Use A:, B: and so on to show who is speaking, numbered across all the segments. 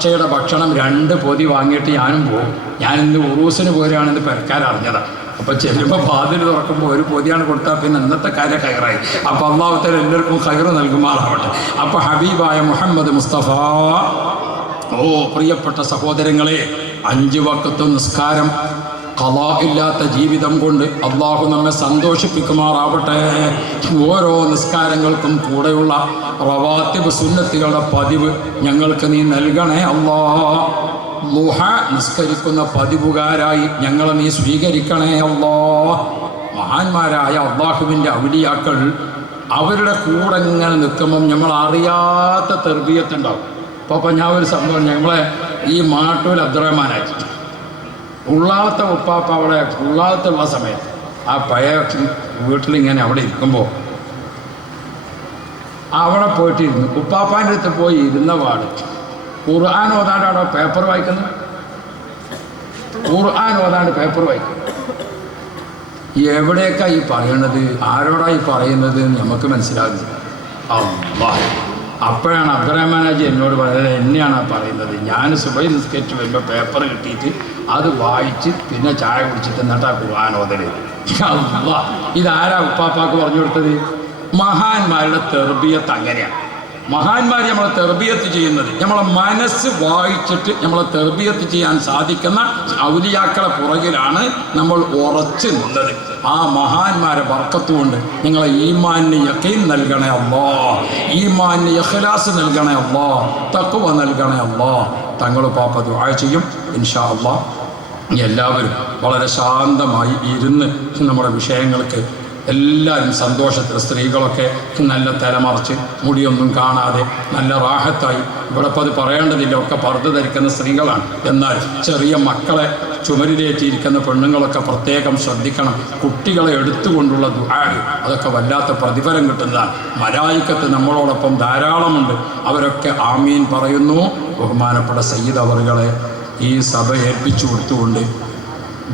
A: ഉച്ചയുടെ ഭക്ഷണം രണ്ട് പൊതി വാങ്ങിയിട്ട് ഞാനും പോകും ഞാനിന്ന് ഉറൂസിന് പോരാണെന്ന് പെരക്കാർ അറിഞ്ഞതാണ് അപ്പോൾ ചെല്ലുമ്പോൾ ബാതിൽ തുറക്കുമ്പോൾ ഒരു പൊതിയാണ് കൊടുത്താൽ പിന്നെ ഇന്നത്തെ കാര്യം കയറായി അപ്പോൾ അള്ളാഹുത്തൽ എല്ലാവർക്കും കയറ് നൽകുമാറാവട്ടെ അപ്പോൾ ഹബീബായ മുഹമ്മദ് മുസ്തഫ ഓ പ്രിയപ്പെട്ട സഹോദരങ്ങളെ അഞ്ച് വക്കത്തും നിസ്കാരം കലാ ഇല്ലാത്ത ജീവിതം കൊണ്ട് അള്ളാഹു നമ്മെ സന്തോഷിപ്പിക്കുമാറാവട്ടെ ഓരോ നിസ്കാരങ്ങൾക്കും കൂടെയുള്ള റവാത്തിബ് സുന്നത്തികളുടെ പതിവ് ഞങ്ങൾക്ക് നീ നൽകണേ അള്ളാഹ ലുഹ നിസ്കരിക്കുന്ന പതിവുകാരായി ഞങ്ങളെ നീ സ്വീകരിക്കണേ അള്ളാ മഹാന്മാരായ അള്ളാഹുവിൻ്റെ ഔലിയാക്കൾ അവരുടെ കൂടെ ഇങ്ങനെ നിൽക്കുമ്പം നമ്മൾ അറിയാത്ത തെർബീയത്തുണ്ടാവും അപ്പോൾ ഞാൻ ഒരു സംഭവം ഞങ്ങളെ ഈ മാട്ടൂൽ അബ്ദുറഹ്മാനായിട്ട് ഉള്ളാത്ത ഉപ്പാപ്പ അവിടെ ഉള്ളാത്തുള്ള സമയത്ത് ആ പഴയ വീട്ടിലിങ്ങനെ അവിടെ ഇരിക്കുമ്പോൾ അവിടെ പോയിട്ടിരുന്നു ഉപ്പാപ്പാൻ്റെ അടുത്ത് പോയി ഇരുന്ന പാട് ഖുർആൻ ഓതാണ്ട് അവിടെ പേപ്പർ വായിക്കുന്നത് ഖുർആൻ ഓതാണ്ട് പേപ്പർ വായിക്കുന്നത് എവിടേക്കാണ് ഈ പറയണത് ആരോടാ ഈ പറയുന്നത് എന്ന് നമുക്ക് മനസ്സിലാകുന്നില്ല അള്ളാ അപ്പോഴാണ് അബ്ദുറഹ്മാൻ ഹാജി എന്നോട് പറയുന്നത് എന്നെയാണ് പറയുന്നത് ഞാൻ സുബൈ നിസ്കരിച്ച് വരുമ്പോൾ പേപ്പർ കിട്ടിയിട്ട് അത് വായിച്ച് പിന്നെ ചായ കുടിച്ചിട്ട് എന്നിട്ടാ കുറാനോദല് ഇതാരാ ഉപ്പാപ്പാക്ക് പറഞ്ഞു കൊടുത്തത് മഹാന്മാരുടെ തെർബിയത്ത് അങ്ങനെയാണ് മഹാന്മാർ നമ്മളെ തെർബിയത്ത് ചെയ്യുന്നത് നമ്മളെ മനസ്സ് വായിച്ചിട്ട് നമ്മളെ തെർബിയത്ത് ചെയ്യാൻ സാധിക്കുന്ന ഔലിയാക്കളെ പുറകിലാണ് നമ്മൾ ഉറച്ചു നിന്നത് ആ മഹാന്മാരെ വർക്കത്തുകൊണ്ട് നിങ്ങളെ ഈമാന് യക്കീൻ നൽകണേ അമ്മോ ഈമാന് യഹ്ലാസ് നൽകണേ അമ്മോ തക്കുവ നൽകണേ അമ്മോ തങ്ങൾ പാപ്പ ദുആ ചെയ്യും ഇൻഷാ അള്ളാഹ് ഇനി എല്ലാവരും വളരെ ശാന്തമായി ഇരുന്ന് നമ്മുടെ വിഷയങ്ങൾക്ക് എല്ലാവരും സന്തോഷത്തിൽ സ്ത്രീകളൊക്കെ നല്ല തലമറച്ച് മുടിയൊന്നും കാണാതെ നല്ല റാഹത്തായി ഇവിടെ അത് പറയേണ്ടതില്ല ഒക്കെ പർദ്ദ ധരിക്കുന്ന സ്ത്രീകളാണ് എന്നാൽ ചെറിയ മക്കളെ ചുമരിലേറ്റിയിരിക്കുന്ന പെണ്ണുങ്ങളൊക്കെ പ്രത്യേകം ശ്രദ്ധിക്കണം കുട്ടികളെ എടുത്തുകൊണ്ടുള്ള ദുആഴ് അതൊക്കെ വല്ലാത്ത പ്രതിഫലം കിട്ടുന്നതാണ് മലായിക്കത്ത് നമ്മളോടൊപ്പം ധാരാളമുണ്ട് അവരൊക്കെ ആമീൻ പറയുന്നു ബഹുമാനപ്പെട്ട സയ്യിദ് അവറുകളെ ഈ സഭ ഏൽപ്പിച്ചു കൊടുത്തുകൊണ്ട്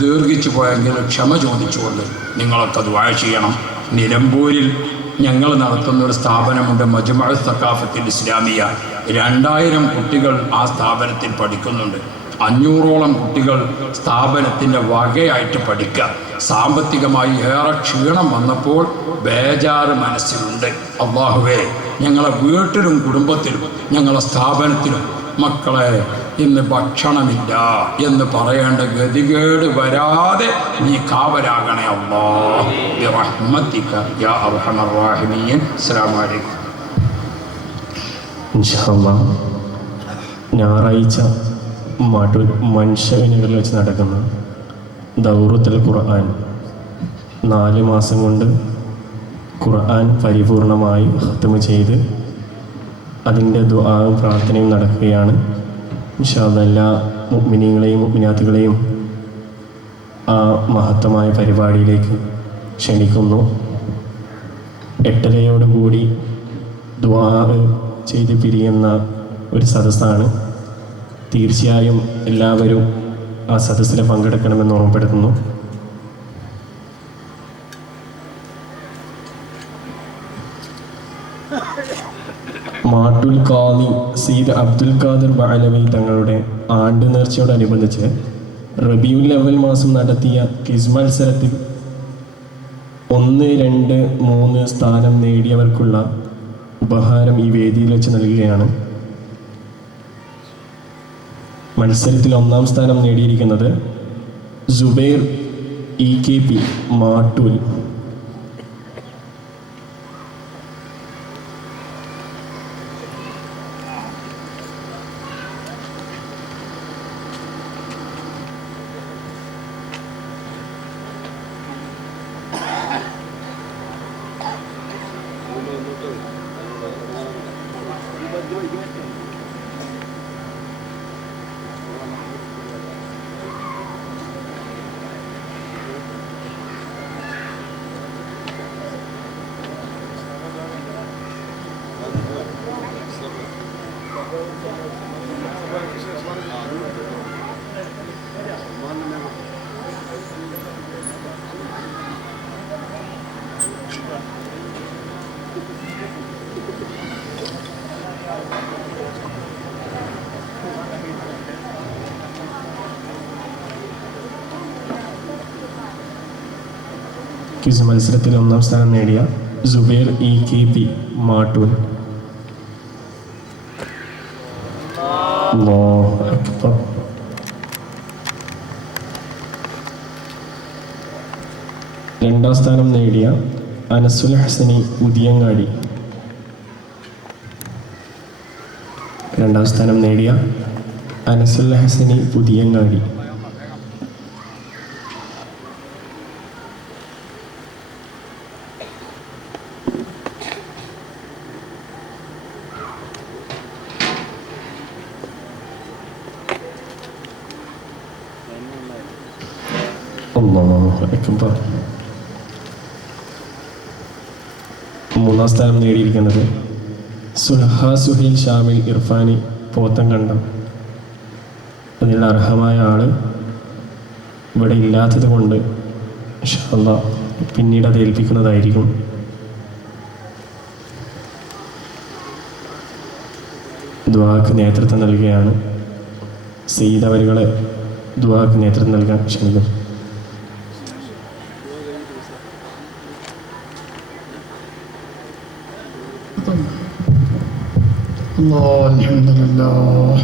A: ദീർഘിച്ചു പോയെങ്കിലും ക്ഷമ ചോദിച്ചുകൊണ്ട് നിങ്ങളൊക്കെ ദുവാഴ ചെയ്യണം നിലമ്പൂരിൽ ഞങ്ങൾ നടത്തുന്ന ഒരു സ്ഥാപനമുണ്ട് മജ്മഅ സക്കാഫത്തിൽ ഇസ്ലാമിയ രണ്ടായിരം കുട്ടികൾ ആ സ്ഥാപനത്തിൽ പഠിക്കുന്നുണ്ട് അഞ്ഞൂറോളം കുട്ടികൾ സ്ഥാപനത്തിൻ്റെ വകയായിട്ട് പഠിക്കുക സാമ്പത്തികമായി ഏറെ ക്ഷീണം വന്നപ്പോൾ ബേജാറ് മനസ്സിലുണ്ട് അള്ളാഹുവേ ഞങ്ങളെ വീട്ടിലും കുടുംബത്തിലും ഞങ്ങളെ സ്ഥാപനത്തിലും മക്കളെ ഇന്ന് ഭക്ഷണമില്ല എന്ന് പറയേണ്ട ഗതികേട് വരാതെ നീ കാവലാകണേ അള്ളാഹിമിയൻ
B: ഞായറാഴ്ച മടു മനുഷ്യവിനുകളിൽ വെച്ച് നടക്കുന്ന ദൗറത്തുൽ ഖുർആൻ നാല് മാസം കൊണ്ട് ഖുർആൻ പരിപൂർണമായി ഹത്തമ ചെയ്ത് അതിൻ്റെ ദുആവും പ്രാർത്ഥനയും നടക്കുകയാണ് ഇൻഷാല്ല എല്ലാ മുഗ്മിനികളെയും മുഗ്മിനാത്തുകളെയും ആ മഹത്തമായ പരിപാടിയിലേക്ക് ക്ഷണിക്കുന്നു എട്ടരയോടുകൂടി ദ്വാറ് ചെയ്ത് പിരിയുന്ന ഒരു സദസ്സാണ് തീർച്ചയായും എല്ലാവരും ആ സദസ്സിൽ പങ്കെടുക്കണമെന്ന് ഓർമ്മപ്പെടുത്തുന്നു മാട്ടുൽ കാദി സീദ് അബ്ദുൽ ഖാദർ ബാലവി തങ്ങളുടെ ആണ്ട് നേർച്ചയോടനുബന്ധിച്ച് റബിയുൽ അവൽ മാസം നടത്തിയ ക്വിസ് മത്സരത്തിൽ ഒന്ന് രണ്ട് മൂന്ന് സ്ഥാനം നേടിയവർക്കുള്ള ഉപഹാരം ഈ വേദിയിൽ വെച്ച് നൽകുകയാണ് മത്സരത്തിൽ ഒന്നാം സ്ഥാനം നേടിയിരിക്കുന്നത് Zubair E K P Mattool quiz മത്സരത്തിൽ ഒന്നാം സ്ഥാനം നേടിയ Zubair E K P Mattoor രണ്ടാം സ്ഥാനം നേടിയ അനസുൽ ഹസനി ഉദിയങ്ങാടി രണ്ടാം സ്ഥാനം നേടിയ അനസുൽ ഹസനി പുതിയങ്ങാടി അള്ളാഹു അക്ബർ മൂന്നാം സ്ഥാനം നേടിയിരിക്കുന്നത് സുഹ സുഹൈൽ ഷാമിൽ ഇർഫാനി പോത്തം കണ്ടം അതിനുള്ള അർഹമായ ആൾ ഇവിടെ ഇല്ലാത്തത് കൊണ്ട് ഷാള്ള പിന്നീട് അത് ഏൽപ്പിക്കുന്നതായിരിക്കും ദ്വാക്ക് നേതൃത്വം നൽകുകയാണ് സീതവരികളെ അവരുകളെ ദ്വാക്ക് നേതൃത്വം നൽകാൻ ക്ഷണിക്കുന്നു الله الحمد لله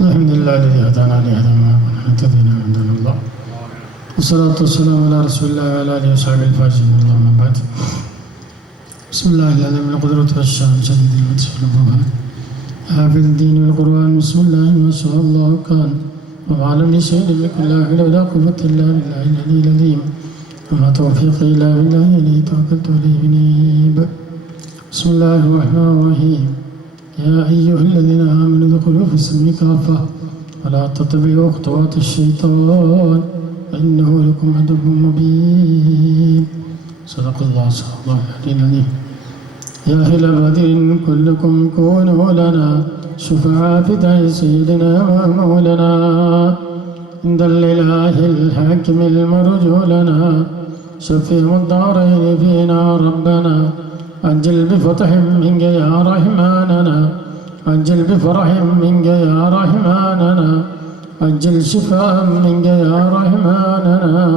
B: الحمد لله الذي هدانا لهذا ما اهتدينا من دون الله والصلاة والسلام على رسول الله وعلى آله وصحبه الفاجئين اللهم بعد بسم الله الذي من القدرة والشان شديد المدح والبرهان حافظ الدين والقرآن بسم الله ما شاء الله كان وما علم شيء لا حول ولا قوة إلا بالله العلي العظيم وما توفيقي إلا بالله الذي توكلت عليه بسم الله الرحمن الرحيم يا أيها الذين آمنوا ادخلوا في السلم كافة ولا تتبعوا خطوات الشيطان إنه لكم عدو مبين صدق الله صلى الله عليه وسلم يا أهل بدر كلكم كونوا لنا شفعاء في سيدنا ومولانا عند الإله الحاكم المرجو لنا شفيع الدارين فينا ربنا عجل بفتح منك يا رحماننا عجل بفرح منك يا رحماننا عجل شفاء منك يا رحماننا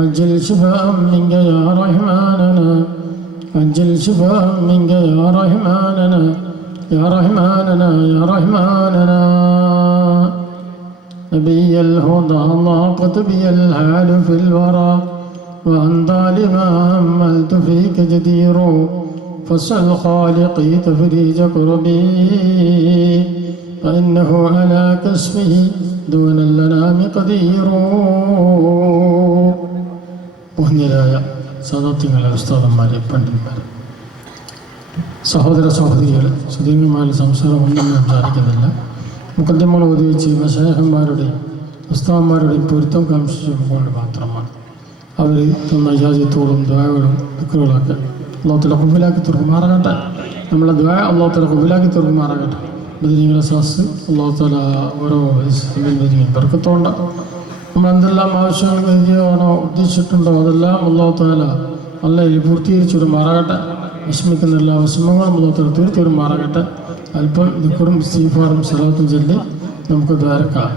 B: عجل شفاء منك يا رحماننا عجل شفاء منك يا رحماننا يا رحماننا يا رحماننا نبي الهدى الله بي الحال في الورى وأنت لما أملت فيك جدير فاسأل خالقي تفريج كربي فإنه على كسبه دون اللنام قدير മുഹ്യരായ സദത്തിങ്ങളെ ഉസ്താദന്മാരെ പണ്ഡിതന്മാർ സഹോദര സഹോദരികൾ സുദീർഘമായ സംസാരമൊന്നും സംസാരിക്കുന്നില്ല മുഖദ്യമങ്ങൾ ഉപയോഗിച്ച് മശേഹന്മാരുടെയും ഉസ്താദന്മാരുടെയും പൊരുത്തം കാംക്ഷിച്ചുകൊണ്ട് മാത്രമാണ് അവർ തന്ന ഇജാജത്തോടും ദ്വായകളും ദിക്കറുകളൊക്കെ അള്ളാഹത്തിൻ്റെ കുബിലാക്കി തുറക്കുമാറാകട്ടെ നമ്മളെ ദ്വാ അള്ളാഹത്തിൻ്റെ കുബിലാക്കി തുറക്കുമാറാകട്ടെ ബദിനിങ്ങളെ ശ്വാസ് അള്ളാഹത്തല ഓരോ ബർക്കത്തോണ്ട് നമ്മൾ എന്തെല്ലാം ആവശ്യങ്ങൾ കരുതിയാണോ ഉദ്ദേശിച്ചിട്ടുണ്ടോ അതെല്ലാം അള്ളാഹത്തല നല്ല രീതി പൂർത്തീകരിച്ചൊരു മാറാകട്ടെ വിഷമിക്കുന്ന എല്ലാ വിഷമങ്ങളും അള്ളാഹത്തല തീർത്തൊരു മാറാകട്ടെ അല്പം ദുഃഖറും സീഫാറും സ്ഥലത്തും ചൊല്ലി നമുക്ക് ദ്വാരക്കാം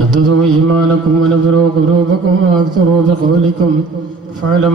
B: جددوا إيمانكم ونبروا قلوبكم وأكثروا بقولكم فاعلم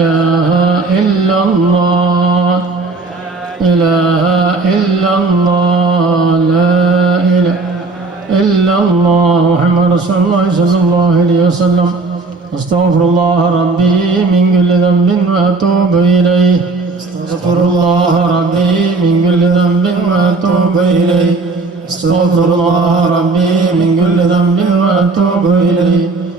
B: إله إلا الله إله إلا الله لا إله إلا الله محمد رسول الله صلى الله عليه وسلم أستغفر الله ربي من كل ذنب وأتوب إليه أستغفر الله ربي من كل ذنب وأتوب إليه أستغفر الله ربي من كل ذنب وأتوب إليه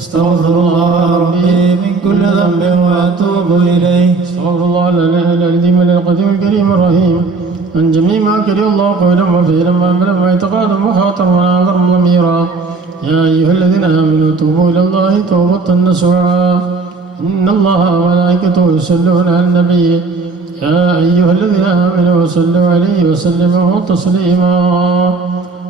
B: استغفر الله ربي من كل ذنب واتوب اليه استغفر الله العلي العظيم القديم الكريم الرحيم من جميع ما كره الله قولا وفعلا وعملا واعتقادا وخاطرا ونظرا وميرا يا ايها الذين امنوا توبوا الى الله توبه نصوحا ان الله وملائكته يصلون على النبي يا ايها الذين امنوا صلوا عليه وسلموا تسليما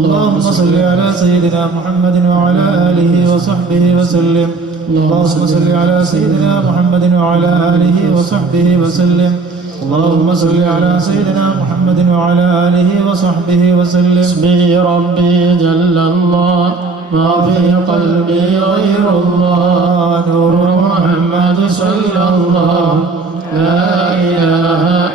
B: اللهم صل على سيدنا محمد وعلى آله وصحبه وسلم اللهم صل على سيدنا محمد وعلى آله وصحبه وسلم اللهم صل على سيدنا محمد وعلى آله وصحبه وسلم اسمي ربي جل الله ما في قلبي غير الله نور محمد صلى الله لا إله إلا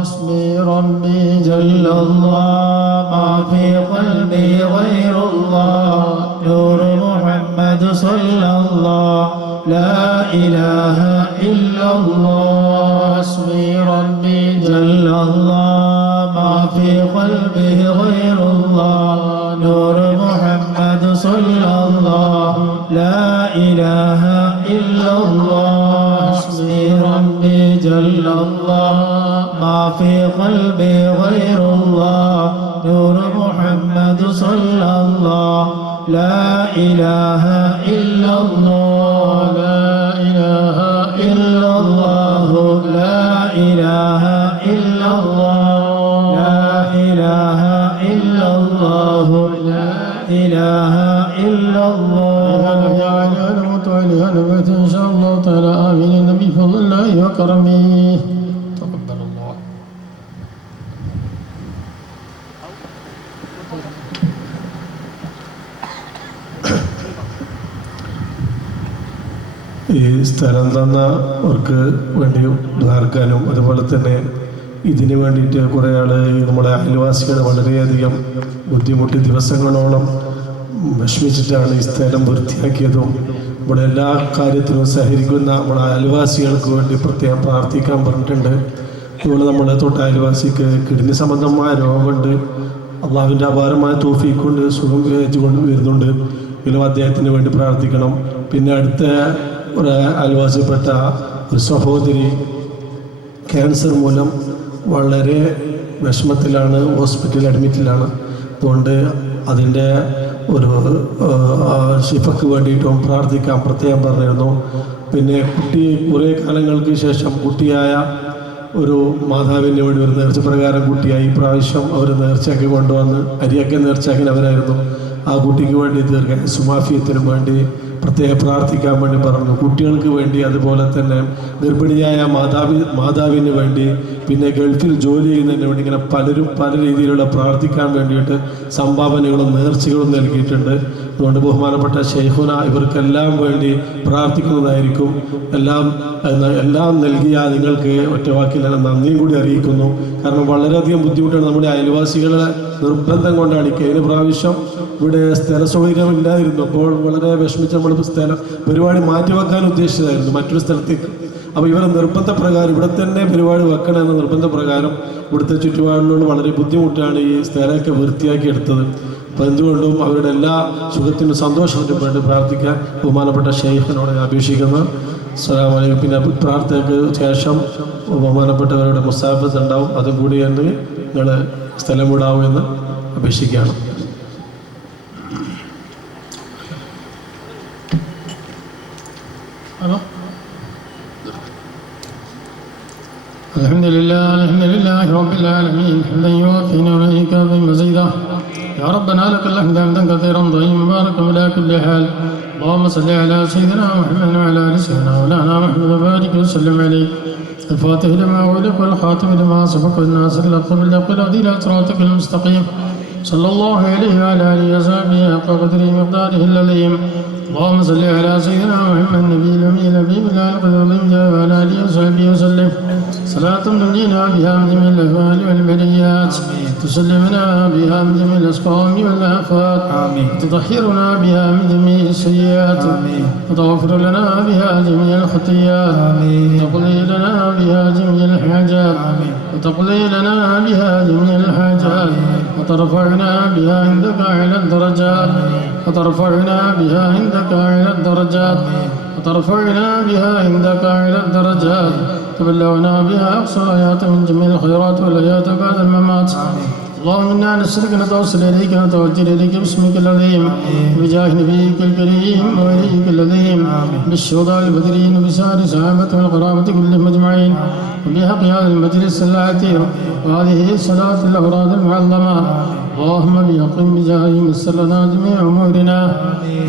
B: حسبي ربي جل الله ما في قلبي غير الله نور محمد صلى الله لا إله إلا الله حسبي ربي جل الله ما في قلبه غير الله في قلبي غير الله نور محمد صلى الله لا إله إلا الله لا إله إلا الله لا إله إلا الله لا إله إلا الله لا إله إلا الله يا نور طلع نبت إن شاء الله تعالى آمين بفضل الله وكرمه
A: സ്ഥലം തന്നവർക്ക് വേണ്ടി ദ്വാർക്കാനും അതുപോലെ തന്നെ ഇതിന് വേണ്ടിയിട്ട് കുറേ ആൾ നമ്മുടെ അയൽവാസികൾ വളരെയധികം ബുദ്ധിമുട്ടി ദിവസങ്ങളോളം വിഷമിച്ചിട്ടാണ് ഈ സ്ഥലം വൃത്തിയാക്കിയതും ഇവിടെ എല്ലാ കാര്യത്തിലും സഹകരിക്കുന്ന നമ്മുടെ അയൽവാസികൾക്ക് വേണ്ടി പ്രത്യേകം പ്രാർത്ഥിക്കാൻ പറഞ്ഞിട്ടുണ്ട് അതുപോലെ നമ്മുടെ തൊട്ട അയൽവാസിക്ക് കിഡ്നി സംബന്ധമായ രോഗമുണ്ട് അള്ളാഹുവിൻ്റെ അപാരമായ തോഫിക്കൊണ്ട് സുഖം കൊണ്ട് വരുന്നുണ്ട് ഇതിലും അദ്ദേഹത്തിന് വേണ്ടി പ്രാർത്ഥിക്കണം പിന്നെ അടുത്ത ഒരു അയൽവാസിപ്പെട്ട ഒരു സഹോദരി ക്യാൻസർ മൂലം വളരെ വിഷമത്തിലാണ് ഹോസ്പിറ്റലിൽ അഡ്മിറ്റിലാണ് അതുകൊണ്ട് അതിൻ്റെ ഒരു ശിഫക്ക് വേണ്ടിയിട്ടും പ്രാർത്ഥിക്കാൻ പ്രത്യേകം പറഞ്ഞിരുന്നു പിന്നെ കുട്ടി കുറേ കാലങ്ങൾക്ക് ശേഷം കുട്ടിയായ ഒരു മാതാവിന് വേണ്ടി ഒരു നേർച്ച പ്രകാരം കുട്ടിയായി പ്രാവശ്യം അവർ നേർച്ചയാക്കി കൊണ്ടുവന്ന് അരിയൊക്കെ നേർച്ചയാക്കി അവരായിരുന്നു ആ കുട്ടിക്ക് വേണ്ടി തീർക്കാൻ സുമാഫിയത്തിനും വേണ്ടി പ്രത്യേകം പ്രാർത്ഥിക്കാൻ വേണ്ടി പറഞ്ഞു കുട്ടികൾക്ക് വേണ്ടി അതുപോലെ തന്നെ ഗർഭിണിയായ മാതാവി മാതാവിന് വേണ്ടി പിന്നെ ഗൾഫിൽ ജോലി ചെയ്യുന്നതിന് വേണ്ടി ഇങ്ങനെ പലരും പല രീതിയിലുള്ള പ്രാർത്ഥിക്കാൻ വേണ്ടിയിട്ട് സംഭാവനകളും നേർച്ചകളും നൽകിയിട്ടുണ്ട് അതുകൊണ്ട് ബഹുമാനപ്പെട്ട ഷെയ്ഖുന ഇവർക്കെല്ലാം വേണ്ടി പ്രാർത്ഥിക്കുന്നതായിരിക്കും എല്ലാം എല്ലാം നൽകിയ നിങ്ങൾക്ക് ഒറ്റവാക്കിൽ നന്ദിയും കൂടി അറിയിക്കുന്നു കാരണം വളരെയധികം ബുദ്ധിമുട്ടാണ് നമ്മുടെ അയൽവാസികളെ നിർബന്ധം കൊണ്ടാണ് ഈ കഴിഞ്ഞ പ്രാവശ്യം ഇവിടെ സ്ഥല സൗകര്യം അപ്പോൾ വളരെ വിഷമിച്ച നമ്മൾ സ്ഥലം പരിപാടി മാറ്റിവെക്കാൻ ഉദ്ദേശിച്ചതായിരുന്നു മറ്റൊരു സ്ഥലത്തേക്ക് അപ്പോൾ ഇവരെ നിർബന്ധപ്രകാരം ഇവിടെ തന്നെ പരിപാടി വെക്കണം എന്ന നിർബന്ധപ്രകാരം ഇവിടുത്തെ ചുറ്റുപാടിനോട് വളരെ ബുദ്ധിമുട്ടാണ് ഈ സ്ഥലമൊക്കെ വൃത്തിയാക്കി എടുത്തത് അപ്പോൾ എന്തുകൊണ്ടും അവരുടെ എല്ലാ സുഖത്തിനും സന്തോഷത്തിനും വേണ്ടി പ്രാർത്ഥിക്കാൻ ബഹുമാനപ്പെട്ട ഷെയ്ഖിനോട് ഞാൻ അപേക്ഷിക്കുന്നു അസ്സാം പിന്നെ പ്രാർത്ഥനയ്ക്ക് ശേഷം ബഹുമാനപ്പെട്ടവരുടെ മുസാഫസ് ഉണ്ടാവും അതും കൂടി തന്നെ നിങ്ങൾ അപേക്ഷിക്കുകയാണ്
B: الحمد لله الحمد لله رب العالمين حمدا يوافي نعمه مزيدا يا ربنا لك الحمد حمدا كثيرا طيبا مباركا على كل حال اللهم صل على سيدنا محمد وعلى ال سيدنا مولانا محمد وبارك وسلم عليه الفاتح لما أغلق والخاتم لما سبق الناصر لقب اللقب الهدي إلى صراطك المستقيم صلى الله عليه وعلى آله وصحبه حق قدره مقداره الأليم اللهم صل على سيدنا محمد النبي الأمين النبي بالله القدر العظيم وعلى آله وصحبه وسلم صلاة ننجينا بها من الأهوال والبليات تسلمنا بها من الأسقام والآفات تطهرنا بها من جميع السيئات وتغفر لنا بها جميع الخطيات وتقضي لنا بها جميع الحاجات وتقضي لنا بها جميع الحاجات وترفعنا بها عندك أعلى الدرجات وترفعنا بها عندك أعلى الدرجات وترفعنا بها عندك أعلى الدرجات تبلغنا بها أقصى آيات من جميع الخيرات والآيات بعد الممات اللهم انا نسالك ان توصل اليك ان نتوجه اليك باسمك العظيم بجاه نبيك الكريم ووليك العظيم بالشهداء البدريين وبسائر صحابته والقرابه كلهم اجمعين وبحق هذا المجلس العتيق وهذه صلاه الاوراد المعلمه اللهم بحق بجاه مسلنا جميع امورنا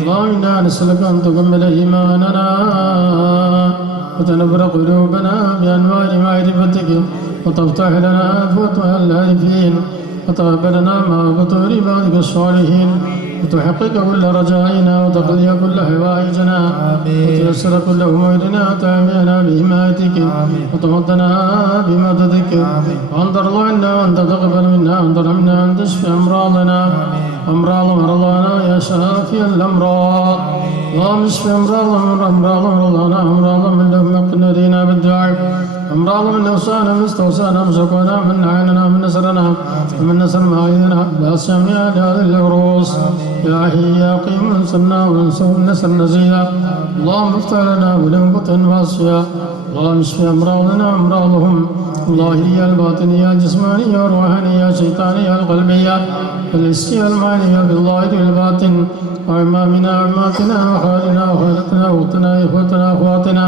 B: اللهم انا نسالك ان تكمل ايماننا وتنبر قلوبنا بأنوار معرفتك وتفتح لنا فتوح العارفين لنا مع بطور عبادك الصالحين وتحقق كل رجائنا وتقضي كل حوائجنا وتيسر كل امورنا وتعمينا بحمايتك وتمدنا بمددك وأن ترضى عنا وأن تتقبل منا وأن ترحمنا وانت تشفي أمراضنا آمين. أمراض مرضانا يا شافي الأمراض اللهم اشف أمراض أمراض مرضانا أمراض من لهم مقدرين بالدعاء امراض من اوصانا مستوصانا مشقونا من عيننا من نسرنا من نسر معايدنا باسمنا لهذا العروس يا حي يا قيم انصرنا وانصر النسر نزيلا اللهم افتح لنا ولم بطن واسيا اللهم اشف امراضنا وامراضهم هي الباطنية الجسمانية الروحانية الشيطانية القلبية الحسية المعنية بالظاهر والباطن وإمامنا وإماتنا وخالنا وخالتنا وقتنا إخوتنا أخواتنا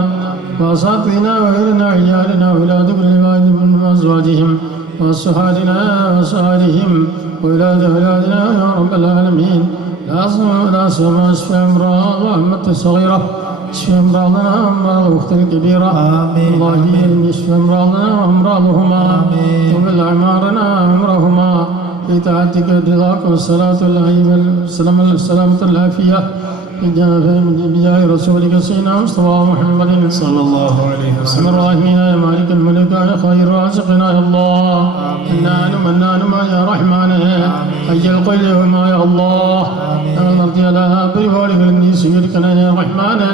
B: وأصحابنا وغيرنا وعيالنا وولاد كل واحد من أزواجهم وأصحابنا وأصحابهم وولاد أولادنا يا رب العالمين لا سمع سمع اشفي امرأة وأمة الصغيرة اشف امرأتنا وأمرأة الأخت الكبيرة آمين اللهم امرأتنا وأمرأتهما آمين وبل أعمارنا وأمرهما في تعتك الرضاك والصلاة والسلام والسلامة العافية رسولك سيدنا مصطفى محمد صلى الله عليه وسلم الراهينا يا مالك الملك يا خير رازقنا يا الله منان منان ما يا رحمن أي القيوم يا الله നടത്തിയ എല്ലാ പരിപാടികളും നീ സ്വീകരിക്കണേ റഹ്മാന്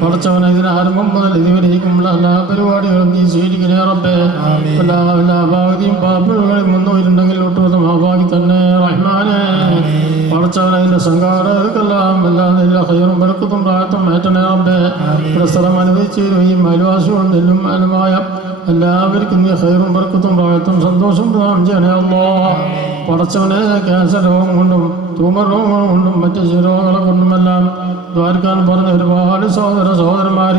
B: പഠിച്ചവനെ ഇതിന് ആരംഭം മുതൽ ഇതുവരേക്കുമുള്ള എല്ലാ പരിപാടികളും നീ സ്വീകരിക്കണേ റബ്ബേ എല്ലാ എല്ലാ ഭാഗത്തെയും പാപ്പുകളും വന്നുപോയിട്ടുണ്ടെങ്കിൽ ഒട്ടും ഭാഗി തന്നെ റഹ്മാന് പഠിച്ചവനെ അതിൻ്റെ സംഘാടക അല്ലാതെ ഹൈറും വിലക്കത്തും പ്രായത്തും മാറ്റണേ റബ്ബേ പുരസ്സരം അനുവദിച്ച് തരുകയും അയൽവാസികളും എല്ലാവർക്കും നീ ഹൈറും ബർക്കത്തും പ്രായത്തും സന്തോഷം പ്രദാനം ചെയ്യണേ അല്ലോ പടച്ചവനെ ക്യാൻസർ രോഗം കൊണ്ടും ട്യൂമർ രോഗങ്ങൾ കൊണ്ടും മറ്റ് രോഗങ്ങളെ കൊണ്ടുമെല്ലാം ദ്വാരക്കാൻ പറഞ്ഞ ഒരുപാട് സഹോദര സഹോദരന്മാർ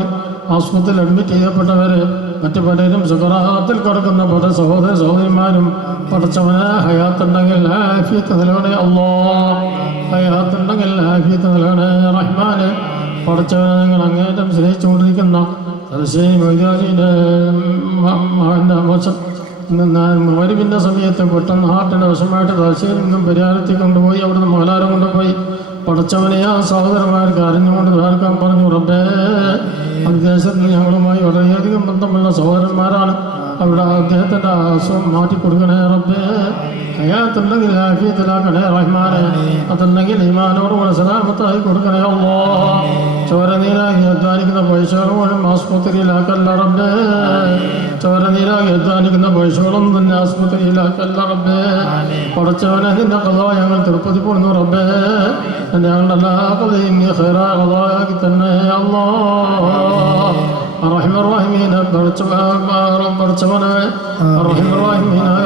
B: ആശുപത്രിയിൽ അഡ്മിറ്റ് ചെയ്യപ്പെട്ടവരെ മറ്റു പലരും സുഖറാത്തിൽ കൊടുക്കുന്ന പോലെ സഹോദര സഹോദരിമാരും പഠിച്ചവന് ഹയാത്തുണ്ടെങ്കിൽ ലാഫിയത്ത് നിലവണ അള്ളോ ഹയാത്തുണ്ടെങ്കിൽ ലാഫിയത്ത് നിലവണ റഹ്മാന് പഠിച്ചവനെ നിങ്ങൾ അങ്ങേറ്റം സ്നേഹിച്ചുകൊണ്ടിരിക്കുന്ന തലശ്ശേരി മൈതാജിൻ്റെ മോശം മരുവിൻ്റെ സമയത്ത് പെട്ടെന്ന് ഹാർട്ടിൻ്റെ വശമായിട്ട് തലശ്ശേരി നിന്നും പരിഹാരത്തിൽ കൊണ്ടുപോയി അവിടുന്ന് മകലാരം കൊണ്ടുപോയി പടച്ചവനെ ആ സഹോദരന്മാർക്ക് അറിഞ്ഞുകൊണ്ട് പറഞ്ഞു റബ്ബേ വിദേശത്ത് ഞങ്ങളുമായി വളരെയധികം ബന്ധമുള്ള സഹോദരന്മാരാണ് അവിടെ അദ്ദേഹത്തിൻ്റെ അസുഖം മാറ്റി കൊടുക്കണേ റബ്ബേ അയാത്തുണ്ടെങ്കിൽ ആഫിയത്തിലാക്കണേ റഹ്മാനെ അതുണ്ടെങ്കിൽ ഈമാനോടുകൂടെ കൊടുക്കണേ ചോരനീരാകി അധ്വാനിക്കുന്ന പൈസകൾ പോലും ആസ്പത്രിയിലാക്കല്ല റബ്ബേ ചോരനീരാകി അധ്വാനിക്കുന്ന പൈസകളും തന്നെ ആസ്പത്രിയിലാക്കല്ല റബ്ബേ പടച്ചവനെ നിന്റെ കഥ ഞങ്ങൾ തിരുപ്പതി പോടുന്നു റബ്ബേ ഞങ്ങളുടെ എല്ലാ കഥയും ഹെറാ കഥയാക്കി തന്നെ അല്ലോ റഹിമർ റഹിമീനെ പടച്ചവനെ റഹിമർ റഹിമീനായ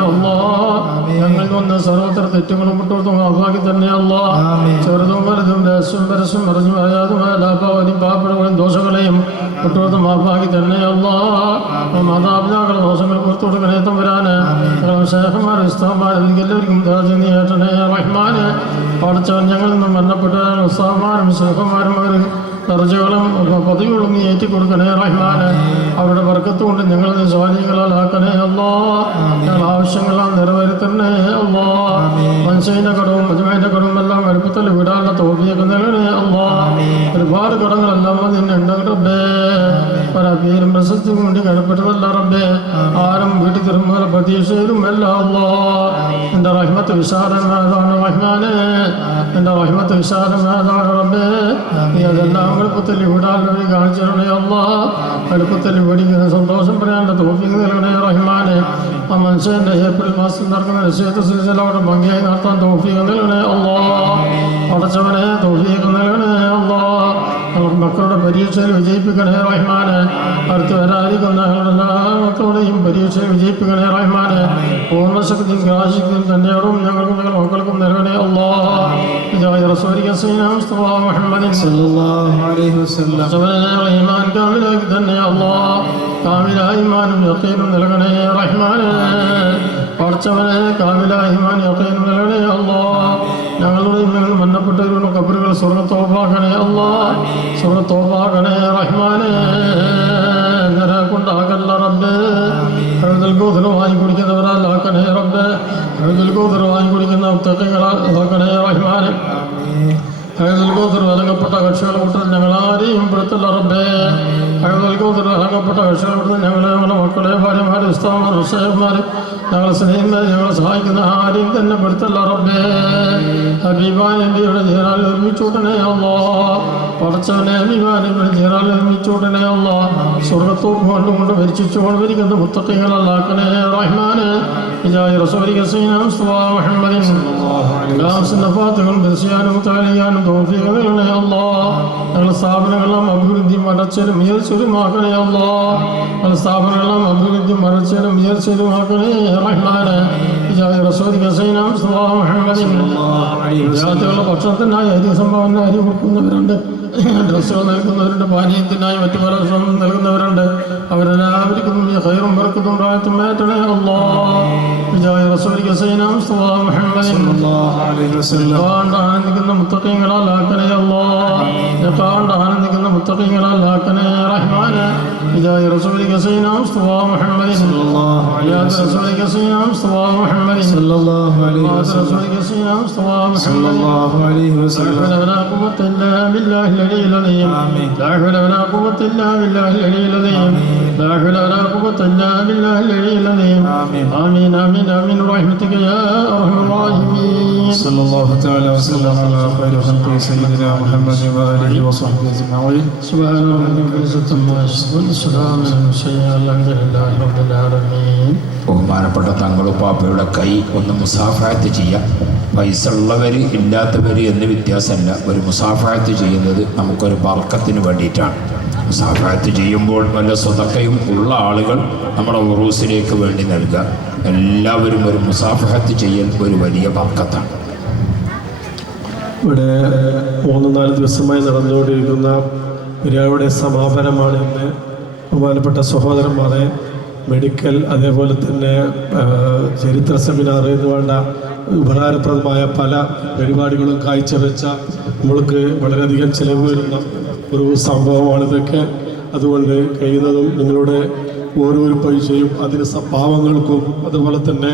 B: വന്ന സർവത്ര തെറ്റുകളും കുറ്റവും അഭാഗ്യം തന്നെയല്ല ചെറുതും വലുതും രഹസ്യം പരസ്യം പറഞ്ഞു അറിയാതുമായ ലാഭവരും പാപ്പടകളും ദോഷങ്ങളെയും കുറ്റവും അഭാഗ്യം തന്നെയല്ല അള്ളാ മാതാപിതാക്കൾ ദോഷങ്ങൾ പുറത്തു കൊടുക്കണേ തമ്പുരാന് ശേഖന്മാർ ഉസ്താന്മാർ എനിക്ക് എല്ലാവർക്കും റഹ്മാന് പഠിച്ചവൻ ഞങ്ങളിൽ നിന്നും മരണപ്പെട്ട ഉസ്താന്മാരും ശേഖന്മാരും അവരും ദർജകളും പതിവുകളും നീ ഏറ്റി കൊടുക്കണേ റഹ്മാനെ അവരുടെ വർക്കത്തുകൊണ്ട് ഞങ്ങൾ സ്വാധീനങ്ങളാൽ ആക്കണേ അല്ലോ ഞങ്ങൾ ആവശ്യങ്ങളാൽ നിറവേറ്റണേ അല്ലോ മനുഷ്യൻ്റെ കടവും മജുമേൻ്റെ കടവും എല്ലാം എളുപ്പത്തിൽ വിടാനുള്ള തോൽവിയൊക്കെ നേടണേ അല്ലോ ഒരുപാട് കടങ്ങളെല്ലാം നിന്നെ ഉണ്ടാകട്ടെ പരാതിയിലും പ്രശസ്തിക്കും വേണ്ടി കഴിപ്പെട്ടതല്ല റബ്ബേ ആരും വീട്ടിൽ തിരുമ്പോൾ പ്രതീക്ഷയിലും എല്ലാം അല്ലോ റഹ്മത്ത് വിശാലമായതാണ് റഹ്മാന് എൻ്റെ റഹ്മത്ത് വിശാലമായതാണ് റബ്ബേ നീ അതെല്ലാം എളുപ്പത്തിൽ വിടാൻ വഴി കാണിച്ചിരണേ അല്ല എളുപ്പത്തിൽ വിടിക്കുന്ന സന്തോഷം പറയാനുള്ള തോഫിക്ക് നൽകണേ റഹ്മാനെ ആ മനുഷ്യൻ്റെ ഏപ്രിൽ മാസത്തിൽ നടക്കുന്ന നിശ്ചയത്തെ ശ്രീശല അവിടെ ഭംഗിയായി നടത്താൻ തോഫിക്ക് നൽകണേ അല്ലോ അടച്ചവനെ തോഫിക്ക് നൽകണേ അല്ലോ മക്കളുടെ പരീക്ഷയിൽ വിജയിപ്പിക്കണേ റഹ്മാനെ അടുത്ത് വരാതിരിക്കുന്ന എല്ലാ മക്കളുടെയും പരീക്ഷയിൽ വിജയിപ്പിക്കണേ റഹ്മാനെ പൂർണ്ണശക്തിയും കാശിക്കും തന്നെയോടും ഞങ്ങൾക്കും ഞങ്ങളുടെ മക്കൾക്കും നൽകണേ അല്ലോ കാമിലായിമാനും യക്കീനും നൽകണേ റഹ്മാനെ പഠിച്ചവനെ കാവിലാഹിമാൻ യക്കീൻ നൽകണേ അല്ലോ ഞങ്ങളുടെ ഇന്നലെ മരണപ്പെട്ടവരുടെ കബറുകൾ സ്വർഗത്തോപ്പാക്കണേ അല്ലോ സ്വർഗത്തോപ്പാക്കണേ റഹ്മാനെ നേരെ കൊണ്ടാകല്ല റബ്ബേ ഹൃദൽ ഗോധനം വാങ്ങിക്കുടിക്കുന്നവരാൽ ആക്കണേ റബ്ബേ ഹൃദൽ ഗോധനം വാങ്ങിക്കുടിക്കുന്ന തക്കങ്ങളാൽ ആക്കണേ റഹ്മാനെ അഴുതൽകോസർ വിലകപ്പെട്ട കക്ഷികളെ വിട്ട് ഞങ്ങളാരെയും പെടുത്തല്ല റബ്ബേ അഴുതൽകോസർ വിലകപ്പെട്ട കക്ഷികളെ വിട്ട് ഞങ്ങളെ ഞങ്ങളുടെ മക്കളെ ഭാര്യമാരെ ഇസ്താമ ഋഷയന്മാരെ ഞങ്ങളെ സ്നേഹിക്കുന്ന ഞങ്ങളെ സഹായിക്കുന്ന ആരെയും തന്നെ പെടുത്തല്ല റബ്ബേ അഭിമാൻ എമ്പിയുടെ നീരാളി നിർമ്മിച്ചൂടനെ അല്ലോ പടച്ചവനെ അഭിമാനം നീരാളി നിർമ്മിച്ചൂടനെ അല്ലോ സ്വർഗത്തോപ്പ് കൊണ്ടുകൊണ്ട് മരിച്ചു കൊണ്ടിരിക്കുന്ന മുത്തക്കികളല്ലാക്കണേ റഹ്മാനെ رسولك سيدنا مصطفى محمد لا سنفاتهم بنسيانهم تعاليانهم തോഫികളെയല്ലോ ഞങ്ങളുടെ സ്ഥാപനങ്ങളെല്ലാം അഭിവൃദ്ധി മറച്ചലും ഉയർച്ചലുമാക്കണയല്ലോ ഞങ്ങളുടെ സ്ഥാപനങ്ങളെല്ലാം അഭിവൃദ്ധി മറച്ചലും ഉയർച്ചലുമാക്കണേ റഹ്മാനെ ഭക്ഷണത്തിനായി അരി സംഭാവന അരി കൊടുക്കുന്നവരുണ്ട് ഡ്രസ്സുകൾ നൽകുന്നവരുണ്ട് പാനീയത്തിനായി മറ്റു പല ഡ്രസ്സും നൽകുന്നവരുണ്ട് അവരെല്ലാവർക്കും خير بركة رأت ما تنال الله بجاه رسولك سيدنا مصطفى محمد صلى الله عليه وسلم قال عن ذكر المتقين على كن يا الله قال عن ذكر المتقين على كن يا رحمن بجاه رسولك سيدنا مصطفى محمد صلى الله عليه وسلم رسولك سيدنا مصطفى محمد صلى الله عليه وسلم رسولك سيدنا مصطفى محمد صلى الله عليه وسلم لا قوة إلا بالله العلي العظيم لا حول ولا قوة إلا بالله العلي العظيم لا حول ولا قوة إلا بالله العلي العظيم آمين آمين آمين برحمتك يا أرحم الراحمين صلى الله تعالى وسلم على خير خلقه سيدنا محمد وآله وصحبه أجمعين سبحان ربك رب العزة عما يصفون السلام على المرسلين الحمد لله رب العالمين ബഹുമാനപ്പെട്ട തങ്ങളുപ്പാപ്പയുടെ കൈ ഒന്ന് മുസാഫായത്ത് ചെയ്യാം വയസ്സുള്ളവർ ഇല്ലാത്തവർ എന്ന വ്യത്യാസമല്ല ഒരു മുസാഫായത്ത് ചെയ്യുന്നത് നമുക്കൊരു ബർക്കത്തിന് വേണ്ടിയിട്ടാണ് മുസാഫായത്ത് ചെയ്യുമ്പോൾ നല്ല സ്വതക്കയും ഉള്ള ആളുകൾ നമ്മുടെ ഉറൂസിലേക്ക് വേണ്ടി നൽകുക എല്ലാവരും ഒരു മുസാഫഹത്ത് ചെയ്യൽ ഒരു വലിയ ബർക്കത്താണ് ഇവിടെ മൂന്ന് നാല് ദിവസമായി നടന്നുകൊണ്ടിരിക്കുന്ന പരിപാടിയുടെ സമാപനമാണ് ഇന്ന് ബഹുമാനപ്പെട്ട സഹോദരന്മാരെ മെഡിക്കൽ അതേപോലെ തന്നെ ചരിത്ര സെമിനാർ എന്ന് വേണ്ട ഉപകാരപ്രദമായ പല പരിപാടികളും കാഴ്ചവെച്ച നമ്മൾക്ക് വളരെയധികം ചിലവ് വരുന്ന ഒരു സംഭവമാണിതൊക്കെ അതുകൊണ്ട് കഴിയുന്നതും നിങ്ങളുടെ ഓരോരോ പൈസയും അതിന് സ്വഭാവങ്ങൾക്കും അതുപോലെ തന്നെ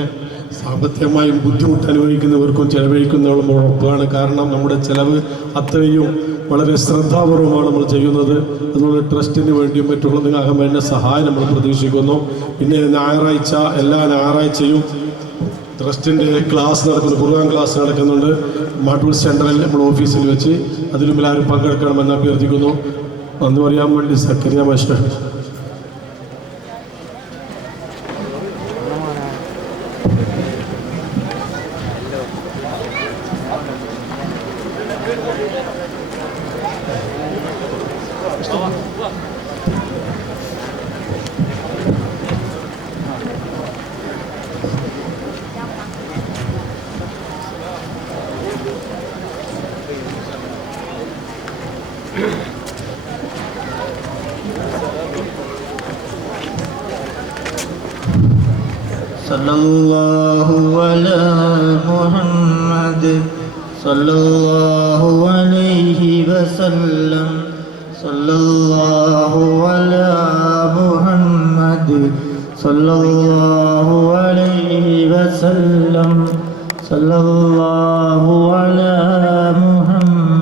B: സാമ്പത്തികമായും ബുദ്ധിമുട്ട് അനുഭവിക്കുന്നവർക്കും ചെലവഴിക്കുന്നവരും ഉറപ്പാണ് കാരണം നമ്മുടെ ചെലവ് അത്രയും വളരെ ശ്രദ്ധാപൂർവമാണ് നമ്മൾ ചെയ്യുന്നത് അതുപോലെ ട്രസ്റ്റിന് വേണ്ടിയും മറ്റുള്ള വേണ്ട സഹായം നമ്മൾ പ്രതീക്ഷിക്കുന്നു പിന്നെ ഞായറാഴ്ച എല്ലാ ഞായറാഴ്ചയും ട്രസ്റ്റിൻ്റെ ക്ലാസ് നടക്കുന്നു കുറുകാൻ ക്ലാസ് നടക്കുന്നുണ്ട് മഡ്യൂൾ സെൻറ്ററിൽ നമ്മൾ ഓഫീസിൽ വെച്ച് അതിലും എല്ലാവരും പങ്കെടുക്കണമെന്ന് അഭ്യർത്ഥിക്കുന്നു അന്ന് പറയാൻ വേണ്ടി സക്രിയ മനുഷ്യനാണ് ねえ。